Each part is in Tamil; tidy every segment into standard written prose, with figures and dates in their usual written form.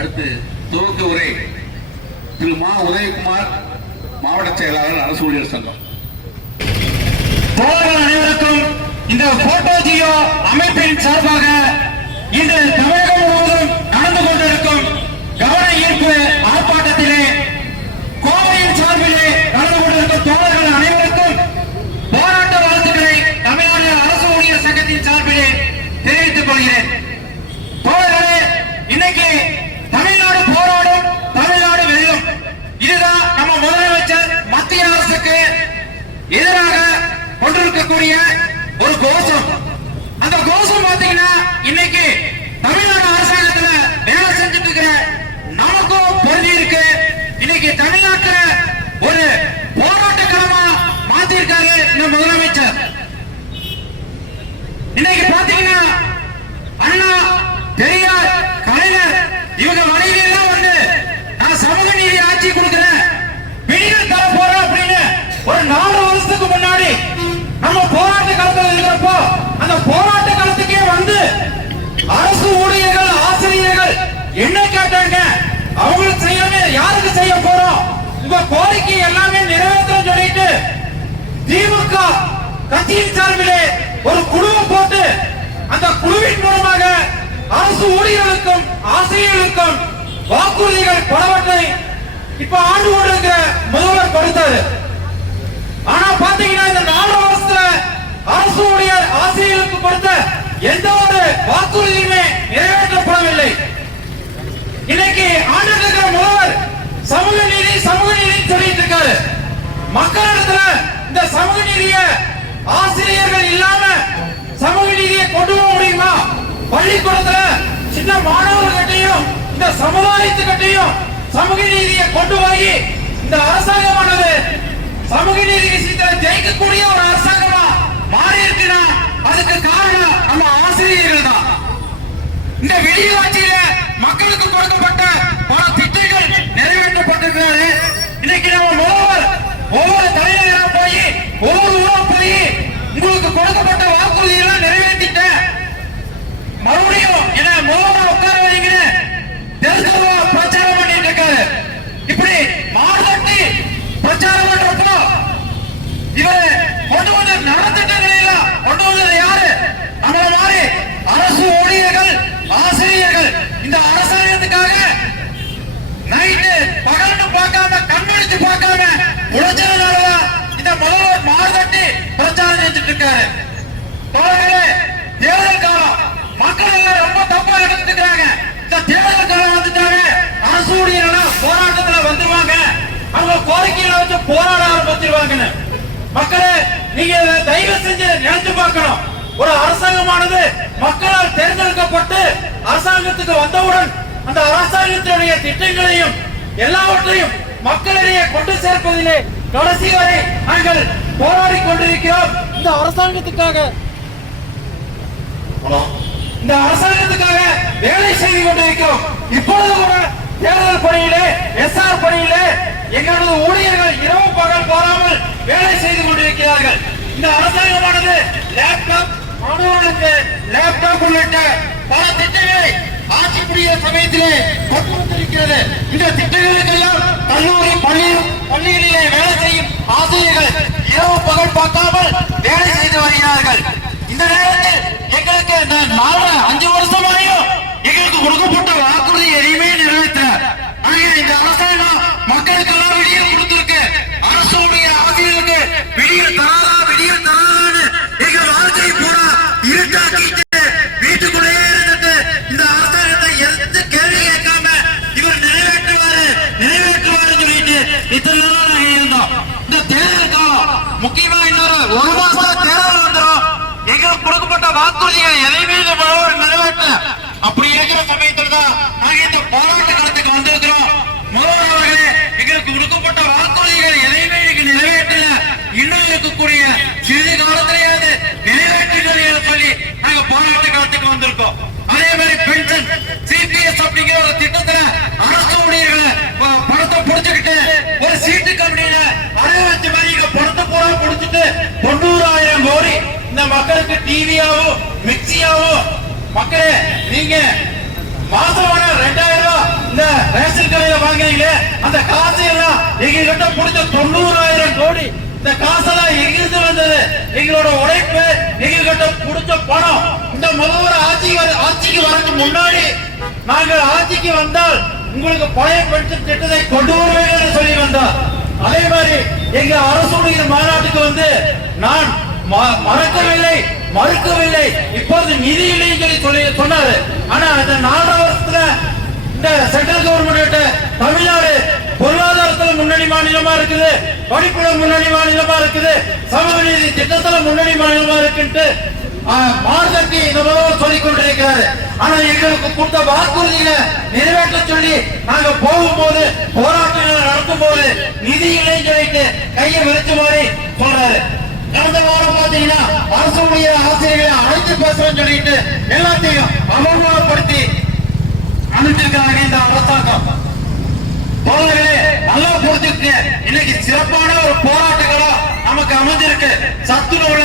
அடுத்து துவக்க உரை திரு மா உதயகுமார், மாவட்ட செயலாளர், அரசு ஊழியர் சங்கம். அனைவருக்கும் இந்த போட்டோ ஜியோ அமைப்பின் சார்பாக இன்று தமிழகம் முழுவதும் நடந்து கொண்டிருக்கும் கவன ஈர்ப்பு ஆர்ப்பாட்டத்திலே கோவையின் சார்பிலே நடந்து கொண்டிருக்கும் தோழர்கள் அனைவருக்கும் போராட்ட வாழ்த்துக்களை தமிழ்நாடு அரசு ஊழியர் சங்கத்தின் சார்பிலே தெரிவித்துக் கொள்கிறேன். தோழர்களே, இன்னைக்கு தமிழ்நாடு போராடும், தமிழ்நாடு வெல்லும், இதுதான் நம்ம முதலமைச்சர் மத்திய அரசுக்கு எதிராக கொண்டிருக்கக்கூடிய ஒரு கோஷம். அந்த கோஷம் பாத்தீங்கன்னா இன்னைக்கு தமிழ்நாடு அரசாங்கத்துல வேலை செஞ்சுட்டு இருக்கிற நமக்கும் பொருதி இருக்கு. இன்னைக்கு தமிழ்நாட்டுல ஒரு போராட்ட களமா மாத்திருக்காரு இந்த முதலமைச்சர். இன்னைக்கு பாத்தீங்கன்னா அண்ணா, பெரியார், கலைஞர் இவங்க வழியிலாம் வந்து நான் சமூக நீதி ஆட்சி கொடுக்கிறேன், விடியல் தர போறேன் அப்படின்னு ஒரு 4 வருஷத்துக்கு முன்னாடி நம்ம போராட்ட களத்தில் இருக்கிறப்போ அந்த போராட்ட களத்துக்கே வந்து அரசு ஊழியர்கள், ஆசிரியர்கள் என்ன கேட்டாங்க, அவங்களுக்கு செய்யாம யாருக்கு செய்ய போறோம், உங்க கோரிக்கை எல்லாமே நிறைவேற்ற சொல்லிட்டு திமுக கட்சியின் சார்பிலே ஒரு குழுவை போட்டு அந்த குழுவின் மூலமாக அரசு ஊழியர்களுக்கும் ஆசிரியர்களுக்கும் வாக்குறுதிகள் பலவற்றை இப்ப ஆண்டு கொண்டிருக்கிற முதல்வர் கொடுத்தாரு. ஆனா பாத்தீங்கன்னா இந்த 4 வருஷத்துல அரசு ஊழியர் ஆசிரியர்களுக்கு கொடுத்த எந்த ஒரு வாக்குறுதியுமே நிறைவேற்றப்படவில்லை. இன்னைக்கு ஆண்டு இருக்கிற முதல்வர் சமூக நீதி சொல்லிட்டு இருக்காரு. மக்களிடத்துல இந்த சமூக நீதிய ஆசிரியர்கள் இல்லாம சமூக நீதியை கொண்டு போக முடியுமா? பள்ளிக்கூடத்துல சின்ன மாணவர்கிட்டையும் இந்த சமுதாயத்துக்கிட்டையும் சமூக நீதியை கொண்டு போய் இந்த அரசாங்கமானது சமூக நீதி விஷயத்தில் ஜெயிக்கக்கூடிய ஒரு அரசாங்கமா மாறி இருக்குன்னா அதுக்கு காரணம் நம்ம ஆசிரியர்கள் தான். இந்த விடிய ஆட்சியில மக்களுக்கு கொடுக்கப்பட்ட பல திட்டங்கள் நிறைவேற்றப்பட்டிருக்கிறது. இன்னைக்கு நம்ம முதல்வர் ஒவ்வொரு தலைநகரா போய் ஒவ்வொரு ஊரா போய் உங்களுக்கு கொடுக்கப்பட்ட வாக்குறுதிகளை நிறைவேற்றிட்டேன், மறுபடியும் என்ன முதல்வர் உட்கார வைங்கன்னு தெருக்கவா பிரச்சாரம் பண்ணிட்டு இருக்காரு. இப்படி மாறுபட்டு பிரச்சாரம் பண்றப்போ இவர் கொண்டு வந்த நலத்திட்டங்களை எல்லாம் கொண்டு வந்தது யாரு? நம்மள மாதிரி அரசு ஊழியர்கள், ஆசிரியர்கள். இந்த அரசாங்கத்துக்காக நைட்டு பகல்னு பார்க்காம, கண்மணிச்சு பார்க்காம உழைச்சதுனாலதான் இந்த முதல்வர் மாறுதட்டி பிரச்சாரம் செஞ்சுட்டு இருக்காரு. தோழர்களே, தேர்தல் காலம் மக்கள் எல்லாம் ரொம்ப தப்பா எடுத்துக்கிறாங்க. இந்த தேர்தல் காலம் வந்துட்டாங்க, அரசு ஊழியர்கள் போராட்டத்துல வந்துருவாங்க, அவங்க கோரிக்கையில வச்சு போராட ஆரம்பிச்சிருவாங்க. மக்களே, நீங்க தயவு செஞ்சு நினைச்சு பார்க்கணும். ஒரு அரசாங்கமானது மக்களால் தேர்ந்தெடுக்கப்பட்டு அரசாங்கத்துக்கு வந்தவுடன் அந்த அரசாங்கத்தினுடைய திட்டங்களையும் எல்லாவற்றையும் மக்களிடையே கொண்டு சேர்ப்பதிலே கடைசி வரை நாங்கள் போராடி கொண்டிருக்கிறோம். இந்த அரசாங்கத்துக்காக வேலை செய்து கொண்டிருக்கிறோம். இப்பொழுது கூட தேர்தல் பணியிலே, எஸ்ஆர் பணியிலே எங்களது ஊழியர்கள் இரவு பகல் போராமல் வேலை செய்து கொண்டிருக்கிறார்கள். இந்த அரசாங்கமானது லேப்டாப், மாணவர்களுக்கு லேப்டாப் உள்ளிட்ட பல திட்டங்களை ஆட்சி புரிய சமயத்திலே கொண்டு வந்திருக்கிறது. இந்த திட்டங்களுக்கெல்லாம் கல்லூரி பள்ளிகளிலே வேலை செய்யும் ஆசிரியர்கள் இரவு பகல் பார்க்காமல் வேலை செய்து வருகிறார்கள். இந்த நேரத்தில் எங்களுக்கு 5 வருஷமாயும் எங்களுக்கு கொடுக்கப்பட்ட வாக்குறுதி எதையுமே நிறைவேற்ற இந்த அரசாங்கம் மக்களுக்கு எல்லாம் விடியல் கொடுத்திருக்கு. அரசுடைய ஆசிரியர்களுக்கு விடியல் தராதான்னு எங்க வாழ்க்கை பூரா இருட்டாக்கிட்டு வீட்டுக்குள்ளேயே இருந்துட்டு இந்த அரசாங்கத்தை எந்த கேள்வி கேட்காம இவர் நிறைவேற்றுவாரு சொல்லிட்டு இத்தனை நாள் நாங்க இருந்தோம். இந்த தேர்தல் காலம் முக்கியமா இன்னொரு 1 மாசம் தேர்தல் வந்துடும். எங்களுக்கு கொடுக்கப்பட்ட வாக்குறுதிகள் எதையுமே நிறைவேற்ற அப்படி இருக்கிற சமயத்தில் தான் நாங்க இந்த போராட்ட காலத்துக்கு வந்திருக்கிறோம். முதல்வர்களே, எங்களுக்கு கொடுக்கப்பட்ட வாக்குறுதிகள் எதையுமே நிறைவேற்றல, இன்னும் இருக்கக்கூடிய சிறிது காலத்திலேயாவது நிறைவேற்றுகள் சொல்லி நாங்க போராட்ட காலத்துக்கு வந்திருக்கோம். அதே மாதிரி பென்ஷன், சிபிஎஸ் அப்படிங்கிற ஒரு திட்டத்துல அரசு ஊழியர்களை பணத்தை புடிச்சுக்கிட்டு ஒரு சீட்டு கம்பெனியில 65 மாதிரி பணத்தை பூரா புடிச்சிட்டு 90,000 கோடி இந்த மக்களுக்கு டிவியாவும் மிக்சியாவும். மக்களே, நீங்க மாசமான 2000 ரூபாய் எங்க கிட்ட பிடிச்ச 90,000 கோடி இந்த காசெல்லாம் எங்கிருந்து வந்தது? எங்களோட உழைப்பு, எங்க கிட்ட பிடிச்ச பணம். இந்த முதல்வர் ஆட்சிக்கு வரக்கு முன்னாடி நாங்கள் ஆட்சிக்கு வந்தால் உங்களுக்கு பழைய பென்ஷன் திட்டத்தை கொண்டு வருவேன் சொல்லி வந்தார். அதே மாதிரி எங்க அரசுடைய மாநாட்டுக்கு வந்து நான் மறக்கவில்லை, மறுக்கவில்லை, இப்போது நிதி இல்லைன்னு சொல்லி சொன்னாரு. ஆனா இந்த 4 வருஷத்துல இந்த சென்ட்ரல் கவர்மெண்ட் தமிழ்நாடு பொருளாதாரத்துல முன்னணி மாநிலமா இருக்குது, படிப்புல முன்னணி மாநிலமா இருக்குது, சமூக நீதி திட்டத்துல முன்னணி மாநிலமா இருக்குன்ட்டு மார்கட்டி இந்த முதல்வர் சொல்லிக் கொண்டிருக்கிறாரு. ஆனா எங்களுக்கு கொடுத்த வாக்குறுதியில நிறைவேற்ற சொல்லி நாங்க போகும்போது போராட்டங்கள் நடத்தும் போது நிதி இல்லைன்னு சொல்லிட்டு கையை விரிச்சு மாதிரி சொல்றாரு. கடந்த வாரம் பாத்தீங்கன்னா அரசு ஊழியர் ஆசிரியர்களை அழைத்து பேசுறேன்னு சொல்லிட்டு எல்லாத்தையும் அவமானப்படுத்தி அனுப்பிச்சிருக்காங்க இந்த அரசாங்கம். தோழர்களே, நல்லா புரிஞ்சுக்க, இன்னைக்கு சிறப்பான ஒரு போராட்டங்களா நமக்கு அமைஞ்சிருக்கு. சத்துணவுல,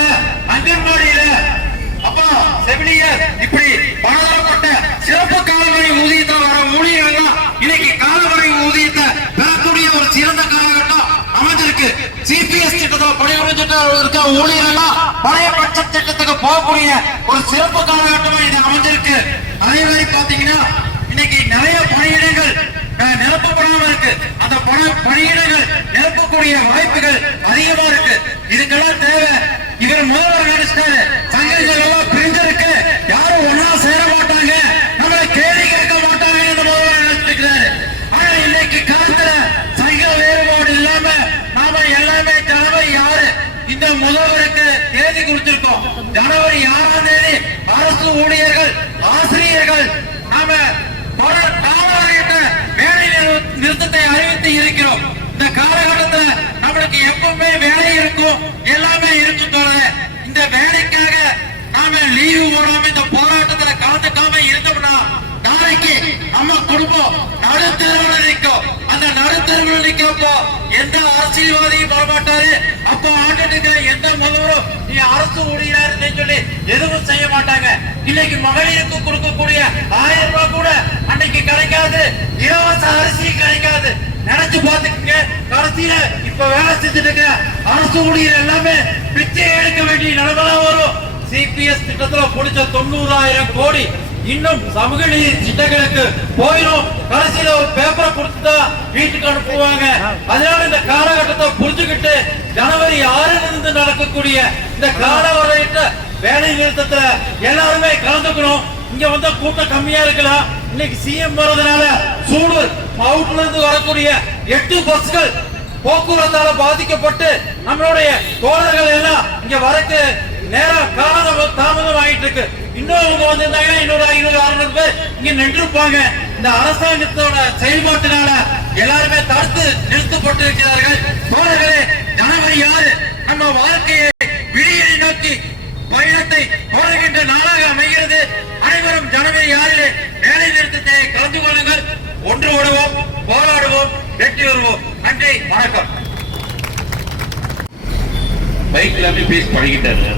அங்கன்வாடியில, அப்புறம் செவிலியர், இப்படி பலதரப்பட்ட சிறப்பு காலவரை ஊதியத்தை வர ஊழியர்கள் இன்னைக்கு காலவரை ஊதியத்தை பெறக்கூடிய ஒரு சிறந்த காலகட்டம் அமைஞ்சிருக்கு. சிபிஎஸ் திட்டத்தில் பணிபுரிஞ்சிட்டு இருக்க ஊழியர்கள் பழைய பட்ச திட்டத்துக்கு போகக்கூடிய ஒரு சிறப்பு காலகட்டமா இது அமைஞ்சிருக்கு. அதே மாதிரி பாத்தீங்கன்னா இன்னைக்கு நிறைய பணியிடங்கள் நிரப்பப்படாம இருக்கு. அந்த பணியிடங்கள் நிரப்பக்கூடிய வாய்ப்புகள் அதிகமா இருக்கு. இதுக்கெல்லாம் தேவை. இவர் முதல்வர் நினைச்சிட்டாரு சங்கங்கள் எல்லாம் பிரிஞ்சிருக்கு, யாரும் ஒன்னா சேர மாட்டாங்க, நம்மளை கேள்வி கேட்க மாட்டாங்க என்று முதல்வர் நினைச்சிருக்கிறாரு. ஆனா இன்னைக்கு காலத்துல சங்க வேறுபாடு இல்லாம நாம எல்லாமே ஜனவரி 6 இந்த முதல்வருக்கு தேதி குறிச்சிருக்கோம். ஜனவரி 6ஆம் தேதி அரசு ஊழியர்கள், ஆசிரியர்கள் நாம வேலை நிறுத்தத்தை அறிவித்து இருக்கிறோம். இந்த காலகட்டத்தில் நம்மளுக்கு எப்பவுமே வேலை இருக்கும், எல்லாமே இருக்குன்னு இந்த வேலைக்காக நாம லீவு போடாம இந்த போராட்டத்தில் கலந்துக்காம இருந்தோம்னா நாளைக்கு நம்ம குடும்பம் நடுத்தருவில் நிற்கும். அந்த நடுத்தருவில் நிற்கிறப்போ எந்த அரசியல்வாதியும் வரமாட்டாரு. அப்போ ஆண்டுக்கு எந்த முதல்வரும் நீ அரசு ஊழியர் சொல்லி எதுவும் செய்ய மாட்டாங்க. இன்னைக்கு மகளிருக்கு கொடுக்கக்கூடிய 1000 ரூபாய் கூட அன்னைக்கு கிடைக்காது, இலவச அரிசி கிடைக்காது. நினைச்சு பாத்துக்கங்க. கடைசியில இப்ப வேலை செஞ்சுட்டு இருக்க அரசு ஊழியர் எல்லாமே பிச்சை எடுக்க வேண்டிய நிலைமை வரும். சிபிஎஸ் திட்டத்துல பிடிச்ச 90,000 கோடி இன்னும் சமூக நீதி திட்டங்களுக்கு போயிடும். கடைசியில ஒரு பேப்பரை கொடுத்துட்டா வீட்டுக்கு அனுப்புவாங்க. அதனால இந்த காலகட்டத்தை புரிஞ்சுக்கிட்டு ஜனவரி 6 நடக்கக்கூடிய இந்த காலவரையற்ற வேலை நிறுத்தத்துல எல்லாருமே கலந்துக்கணும். இங்க வந்தா கூட்டம் கம்மியா இருக்கலாம். இன்னைக்கு சிஎம் வர்றதுனால சூலூர் மாவட்டத்துல இருந்து வரக்கூடிய 8 பஸ்கள் போக்குவரத்தால பாதிக்கப்பட்டு நம்மளுடைய தோழர்கள் எல்லாம் இங்க வரக்கு நேரம் தாமதம் ஆகிட்டு இருக்கு. இன்னும் அவங்க வந்திருந்தாங்கன்னா இன்னொரு 500-600 பேர் இங்க நின்றுப்பாங்க. இந்த அரசாங்கத்தோட செயல்பாட்டினால எல்லாருமே தடுத்து நிறுத்தப்பட்டு இருக்கிறார்கள். தோழர்களே, ஜனவரி 6 நம்ம வாழ்க்கையை விடியலை நோக்கி பயணத்தை தொடர்கின்ற நாளாக அமைகிறது. அனைவரும் ஜனவரி 6 வேலை நிறுத்தத்தை கலந்து கொள்ளுங்கள். ஒன்று விடுவோம், போராடுவோம், வெற்றி வருவோம். நன்றி, வணக்கம். பைக்ல பேசி பழகிட்டாரு.